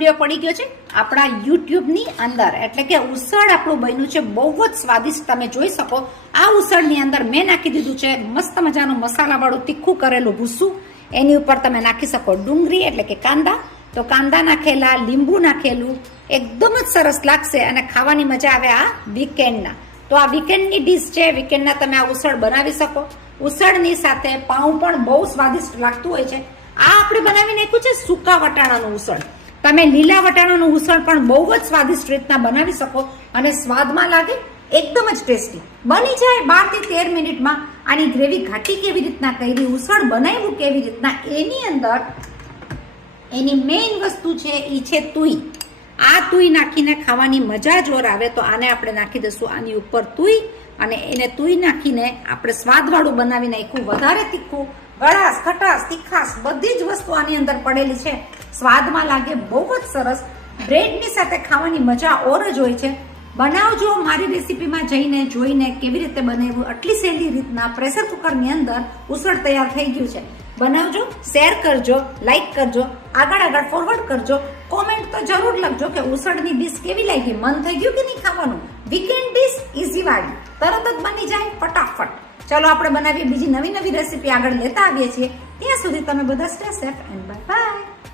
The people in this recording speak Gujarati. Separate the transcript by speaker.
Speaker 1: વીડિયો પડી ગયો છે આપણા યુટ્યુબની અંદર. એટલે કે ઉસળ આપણું બન્યું છે, બહુ જ સ્વાદિષ્ટ તમે જોઈ શકો. આ ઉસળની અંદર મેં નાખી દીધું છે મસ્ત મજાનું મસાલાવાળું તીખું કરેલું ભૂસું. એની ઉપર તમે નાખી શકો ડુંગળી, એટલે કે કાંદા. તો કાંદા નાખેલા, લીંબુ નાખેલું. એકદમ જ સરસ લાગશે અને ખાવાની મજા આવે આ વીકેન્ડના તો આ વીકેન્ડની ડીશ છે વીકેન્ડના તમે આ ઉસળ બનાવી શકો. ઉસળની સાથે પાઉં પણ બહુ સ્વાદિષ્ટ લાગતું હોય છે. આ આપણે બનાવી નાખ્યું છે સૂકા વટાણાનું ઉસળ તમે લીલા વટાણાનું ઉસળ પણ બહુ જ સ્વાદિષ્ટ રીતના બનાવી શકો અને સ્વાદમાં લાગે એકદમ જ ટેસ્ટી. બની જાય બારથી તેર મિનિટમાં આની ગ્રેવી ઘાટી કેવી રીતના કરી, ઉસળ બનાવ્યું કેવી રીતના, એની અંદર એની મેઇન વસ્તુ છે એ છે તુઈ. આ તુઈ નાખીને ખાવાની મજા જોર આવે તો આને આપણે નાખી દઈશું આની ઉપર તુઈ અને એને તુઈ નાખીને આપણે સ્વાદવાળું બનાવી નાખ્યું, વધારે તીખું ગળાશ ખટાશ તીખાશ બધી જ વસ્તુ આની અંદર પડેલી છે. સ્વાદમાં લાગે બહુ જ સરસ. બ્રેડની સાથે ખાવાની મજા ઓર જ હોય છે. બનાવજો મારી રેસીપીમાં જઈને, જોઈને કેવી રીતે બનાવ્યું. આટલી સહેલી રીતના પ્રેશર કુકરની અંદર ઉસળ તૈયાર થઈ ગયું છે. બનાવજો, શેર કરજો, લાઈક કરજો, આગળ આગળ ફોરવર્ડ કરજો. કોમેન્ટ તો જરૂર લખજો કે ઉસળની ડીશ કેવી લાગી? મન થઈ ગયું કે નહીં ખાવાનું? વીકેન્ડ ડીશ ઇઝી વાળી. તરત જ બની જાય, ફટાફટ. ચલો આપણે બનાવીએ બીજી નવી નવી રેસીપી આગળ લેતા આવીએ છીએ. ત્યાં સુધી તમે બધા stay safe and bye bye